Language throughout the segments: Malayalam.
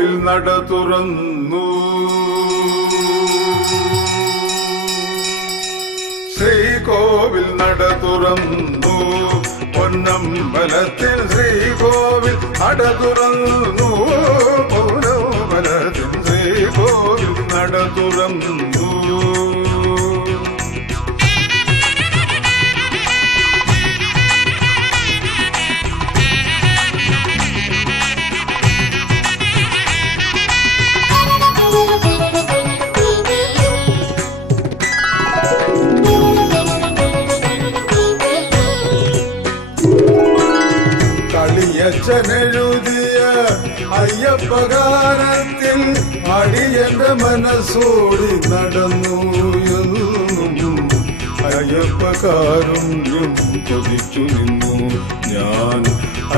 ശ്രീകോവിൽ നട തുറന്നു. ശ്രീകോവിൽ നട തുറന്നു. പൊന്നമ്പലത്തിൽ ശ്രീകോവിൽ നട തുറന്നു. പൊന്നമ്പലത്തിൽ ശ്രീകോവിൽ നട തുറന്നു. കളിയച്ഛനെഴുതിയ അയ്യപ്പഗാനത്തിൽ അടിയന്റെ മനസ്സോടി നടന്നു എന്നും അയ്യപ്പകാരുണ്യം കൊതിച്ചു നിന്നു ഞാൻ.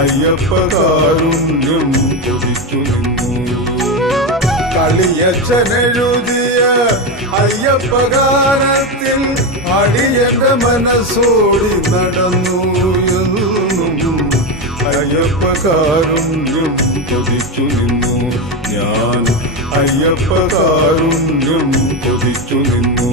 അയ്യപ്പകാരുണ്യം കൊതിച്ചു നിന്നു. കളിയച്ഛനെഴുതിയ അയ്യപ്പഗാനത്തിൽ അടിയന്റെ മനസ്സോടി നടന്നു എന്നും അയ്യപ്പകാരുണ്യം കൊതിച്ചു നിന്നു ഞാൻ. അയ്യപ്പകാരുണ്യം കൊതിച്ചു നിന്നു.